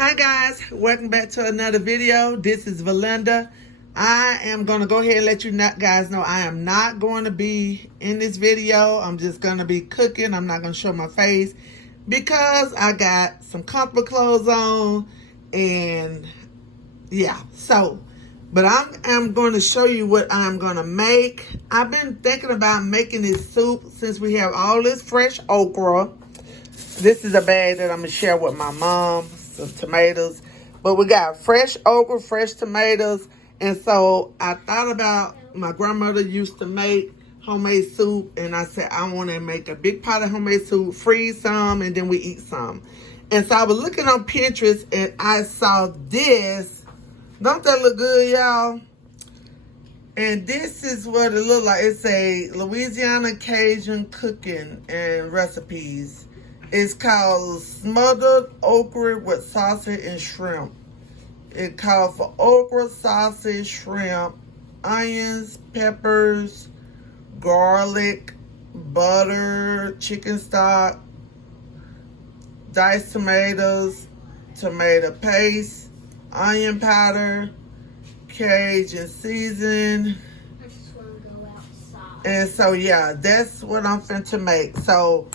Hi guys, welcome back to another video. This is Valinda. I am going to go ahead and let you guys know I am not going to be in this video. I'm just going to be cooking. I'm not going to show my face because I got some comfortable clothes on and yeah. But I'm going to show you what I'm going to make. I've been thinking about making this soup since we have all this fresh okra. This is a bag that I'm going to share with my mom. Some tomatoes, but we got fresh okra, fresh tomatoes, and so I thought about my grandmother used to make homemade soup, and I said I want to make a big pot of homemade soup, freeze some, and then we eat some. And so I was looking on Pinterest and I saw this. Don't that look good, y'all? And this is what it looked like. It's a Louisiana Cajun cooking and recipes. It's called smothered okra with sausage and shrimp. It calls for okra, sausage, shrimp, onions, peppers, garlic, butter, chicken stock, diced tomatoes, tomato paste, onion powder, Cajun season. I just want to go outside. And so yeah, that's what I'm finna make. So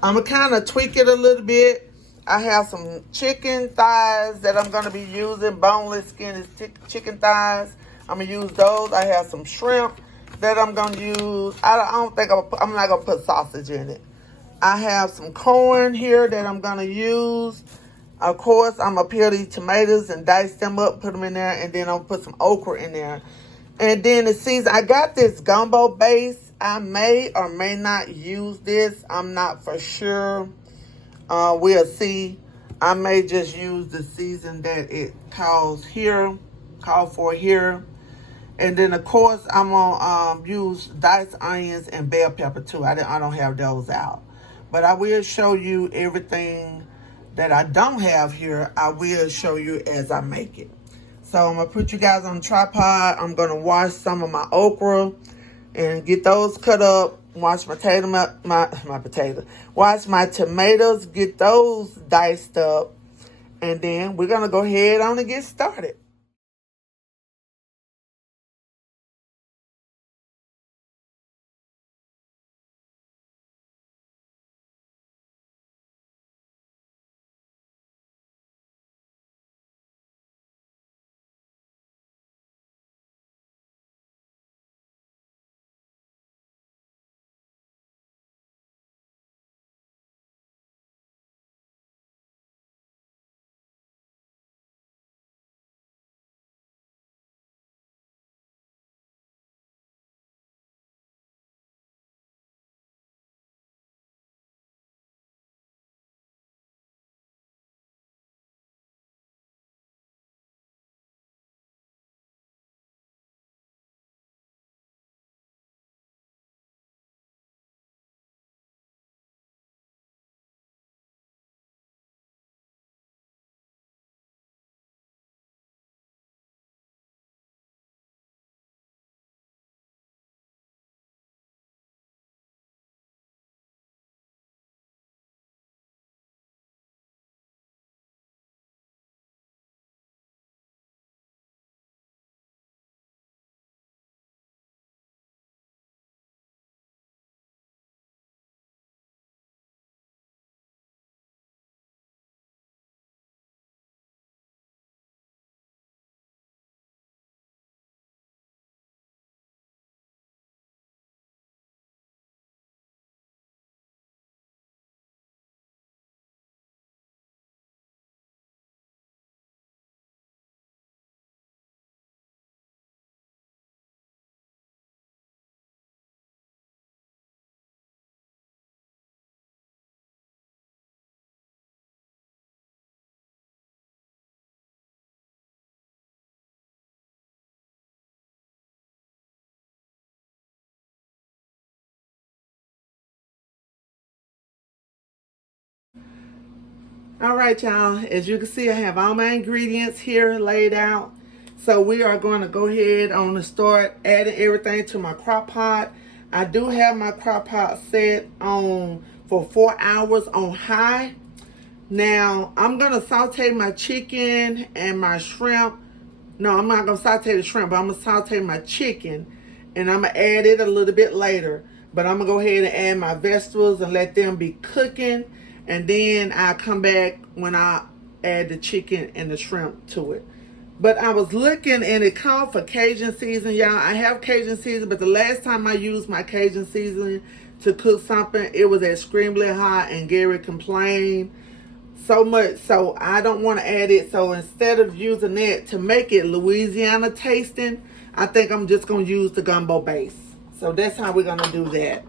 I'm going to kind of tweak it a little bit. I have some chicken thighs that I'm going to be using, boneless, skinless chicken thighs. I'm going to use those. I have some shrimp that I'm going to use. I don't think I'm not going to put sausage in it. I have some corn here that I'm going to use. Of course, I'm going to peel these tomatoes and dice them up, put them in there, and then I'll put some okra in there. And then the season, I got this gumbo base. I may or may not use this. I'm not for sure. We'll see. I may just use the season that it calls for here. And then, of course, I'm going to use diced onions and bell pepper, too. I don't have those out. But I will show you everything that I don't have here. I will show you as I make it. So I'm going to put you guys on the tripod. I'm going to wash some of my okra and get those cut up. Wash wash my tomatoes, get those diced up, and then we're gonna go ahead on and get started. All right, y'all. As you can see, I have all my ingredients here laid out. So we are going to go ahead on and start adding everything to my crock pot. I do have my crock pot set on for 4 hours on high. Now, I'm going to saute my chicken and my shrimp. No, I'm not going to saute the shrimp, but I'm going to saute my chicken. And I'm going to add it a little bit later. But I'm going to go ahead and add my vegetables and let them be cooking. And then I'll come back when I add the chicken and the shrimp to it. But I was looking and it called for Cajun season, y'all. I have Cajun season, but the last time I used my Cajun seasoning to cook something, it was extremely hot and Gary complained so much. So I don't want to add it. So instead of using it to make it Louisiana tasting, I think I'm just going to use the gumbo base. So that's how we're going to do that.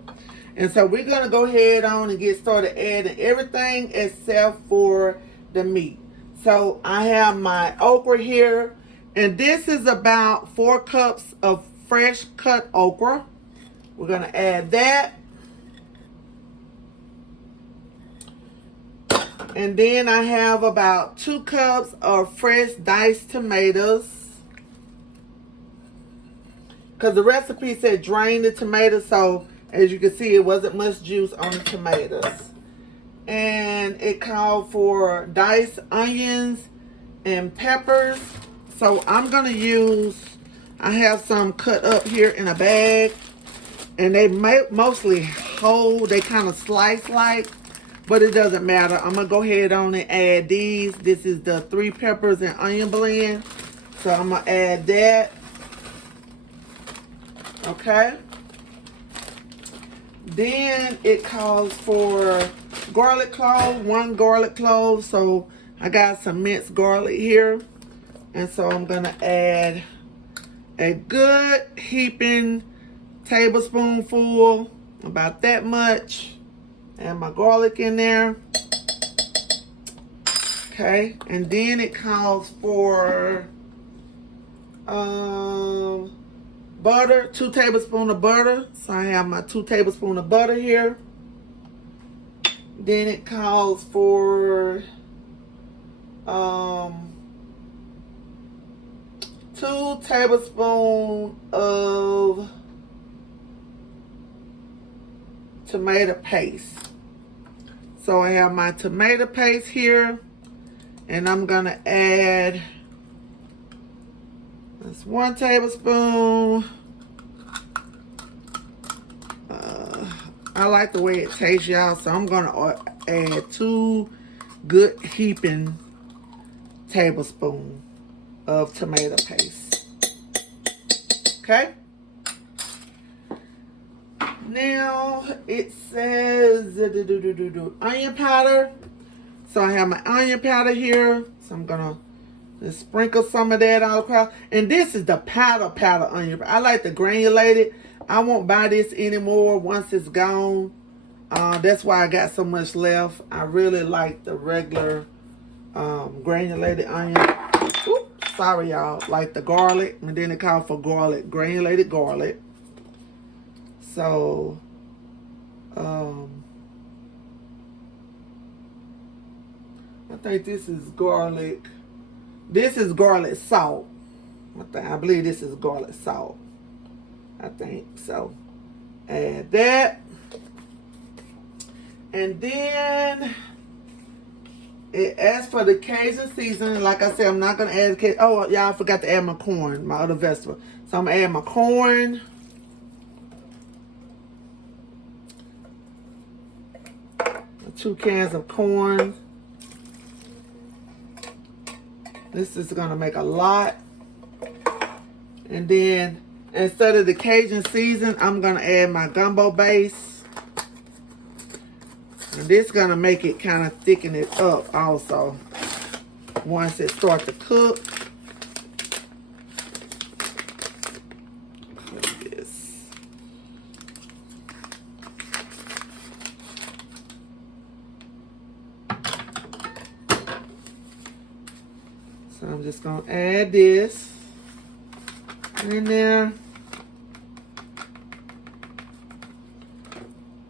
And so we're going to go ahead on and get started adding everything except for the meat. So I have my okra here, and this is about 4 cups of fresh cut okra. We're going to add that. And then I have about 2 cups of fresh diced tomatoes. Because the recipe said drain the tomatoes, so as you can see, it wasn't much juice on the tomatoes. And it called for diced onions and peppers. So I'm going to use, I have some cut up here in a bag. And they mostly whole, they kind of slice like, but it doesn't matter. I'm going to go ahead on and add these. This is the 3 peppers and onion blend. So I'm going to add that. Okay. Then it calls for garlic clove, 1 garlic clove. So I got some minced garlic here. And so I'm going to add a good heaping tablespoonful, about that much. And my garlic in there. Okay. And then it calls for butter, 2 tablespoons of butter. So I have my 2 tablespoons of butter here. Then it calls for 2 tablespoons of tomato paste. So I have my tomato paste here, and I'm gonna add this 1 tablespoon. I like the way it tastes, y'all, so I'm gonna add 2 good heaping tablespoons of tomato paste. Okay. Now it says onion powder. So I have my onion powder here. So I'm gonna just sprinkle some of that all across. And this is the powder onion. I like the granulated. I won't buy this anymore once it's gone. That's why I got so much left. I really like the regular granulated onion. Oops, sorry y'all. Like the garlic. And then it called for garlic, granulated garlic. So I think this is garlic. This is garlic salt. I believe this is garlic salt. I think so. Add that. And then it asks for the Cajun seasoning. Like I said, I'm not going to add Cajun. Oh, y'all, I forgot to add my corn, my other vegetable. So I'm going to add my corn. My 2 cans of corn. This is going to make a lot. And then instead of the Cajun season, I'm going to add my gumbo base. And this is going to make it kind of thicken it up also once it starts to cook. Like this. So I'm just going to add this in there.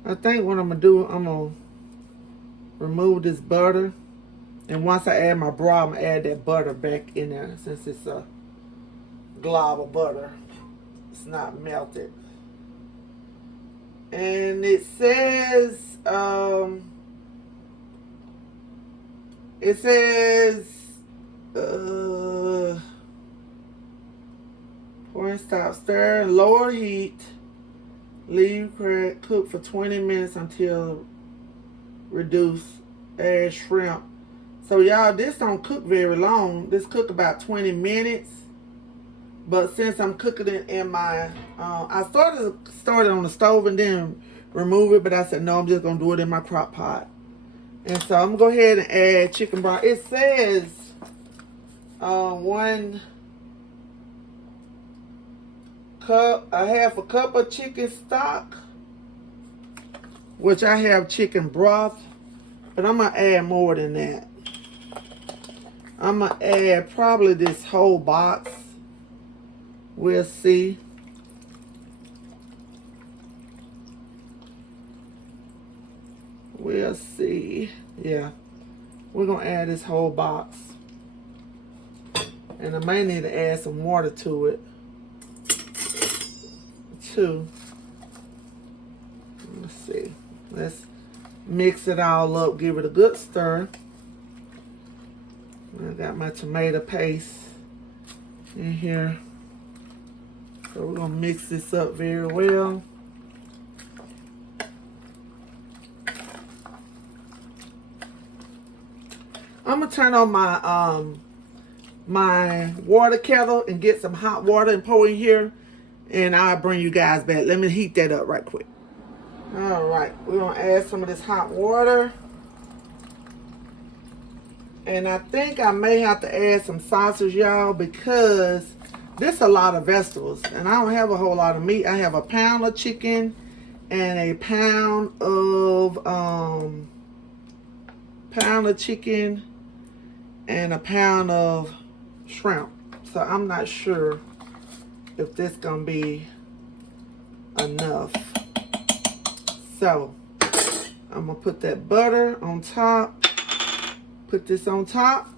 I think what I'm going to do, I'm going to remove this butter. And once I add my broth, I'm going to add that butter back in there since it's a glob of butter. It's not melted. And it says It says, pour and stop, stir, lower heat, leave cook for 20 minutes until reduce, add shrimp. So y'all, this don't cook very long. This cook about 20 minutes. But since I'm cooking it in my, I started on the stove and then remove it, but I said, no, I'm just going to do it in my crock pot. And so I'm going to go ahead and add chicken broth. It says 1 cup, a half a cup of chicken stock, which I have chicken broth, but I'm going to add more than that. I'm going to add probably this whole box. We'll see. We'll see. Yeah. We're going to add this whole box. And I may need to add some water to it, too. Let's see. Let's mix it all up. Give it a good stir. I got my tomato paste in here. So we're going to mix this up very well. I'm going to turn on my my water kettle and get some hot water and pour in here. And I'll bring you guys back. Let me heat that up right quick. All right. We're going to add some of this hot water. And I think I may have to add some sausage, y'all, because this a lot of vegetables. And I don't have a whole lot of meat. I have a pound of chicken and a pound of chicken and a pound of shrimp. So I'm not sure if this gonna be enough. So I'm gonna put that butter on top. Put this on top.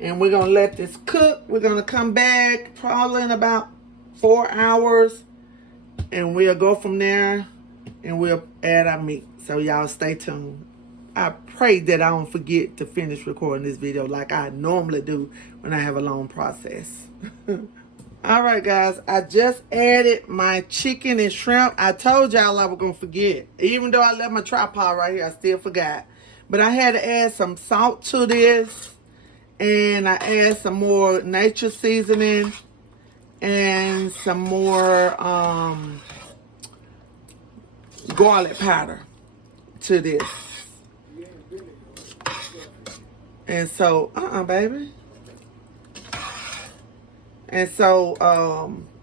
And we're gonna let this cook. We're gonna come back probably in about 4 hours. And we'll go from there and we'll add our meat. So y'all stay tuned. I pray that I don't forget to finish recording this video like I normally do when I have a long process. All right, guys. I just added my chicken and shrimp. I told y'all I was going to forget. Even though I left my tripod right here, I still forgot. But I had to add some salt to this. And I add some more nature seasoning. And some more garlic powder to this. And so, baby. And so,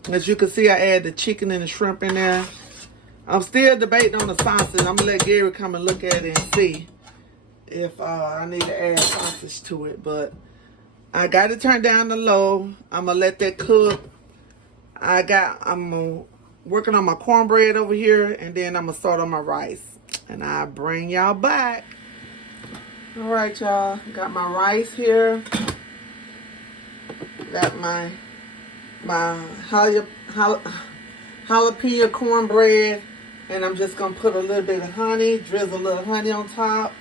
as you can see, I add the chicken and the shrimp in there. I'm still debating on the sausage. I'm going to let Gary come and look at it and see if I need to add sausage to it. But I got it turned down to low. I'm going to let that cook. I'm working on my cornbread over here. And then I'm going to start on my rice. And I'll bring y'all back. All right, y'all. Got my rice here. Got my jalapeno cornbread. And I'm just going to put a little bit of honey. Drizzle a little honey on top.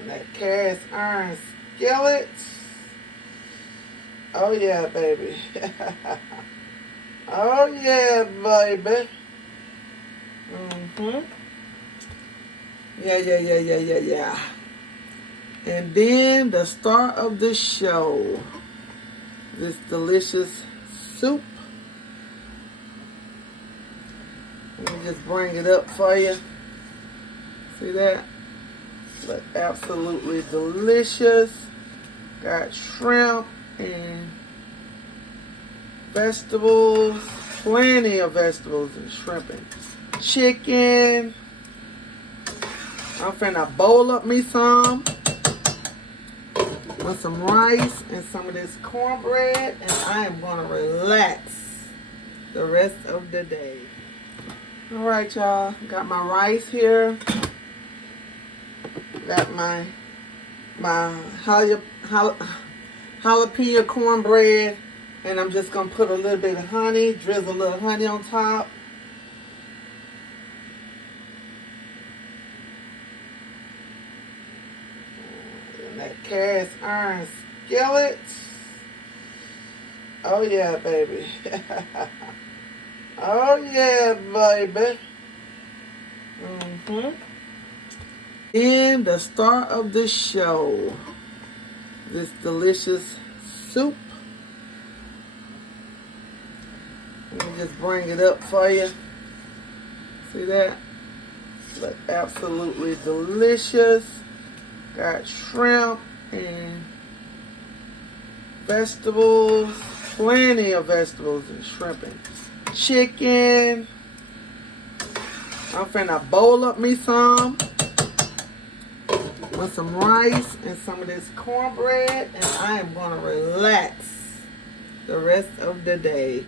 And that cast iron skillet. Oh, yeah, baby. Oh, yeah, baby. Yeah. And then the star of the show. This delicious soup. Let me just bring it up for you. See that? Look absolutely delicious. Got shrimp and vegetables, plenty of vegetables and shrimp and chicken. I'm finna bowl up me some with some rice and some of this cornbread, and I am gonna relax the rest of the day. All right, y'all. Got my rice here. Got my jalapeno cornbread. And I'm just going to put a little bit of honey, drizzle a little honey on top. And that cast iron skillet. Oh yeah, baby. Oh yeah, baby. And the star of the show, this delicious soup. Let me just bring it up for you. See that? Look absolutely delicious. Got shrimp and vegetables. Plenty of vegetables and shrimp and chicken. I'm finna bowl up me some with some rice and some of this cornbread, and I am gonna relax the rest of the day.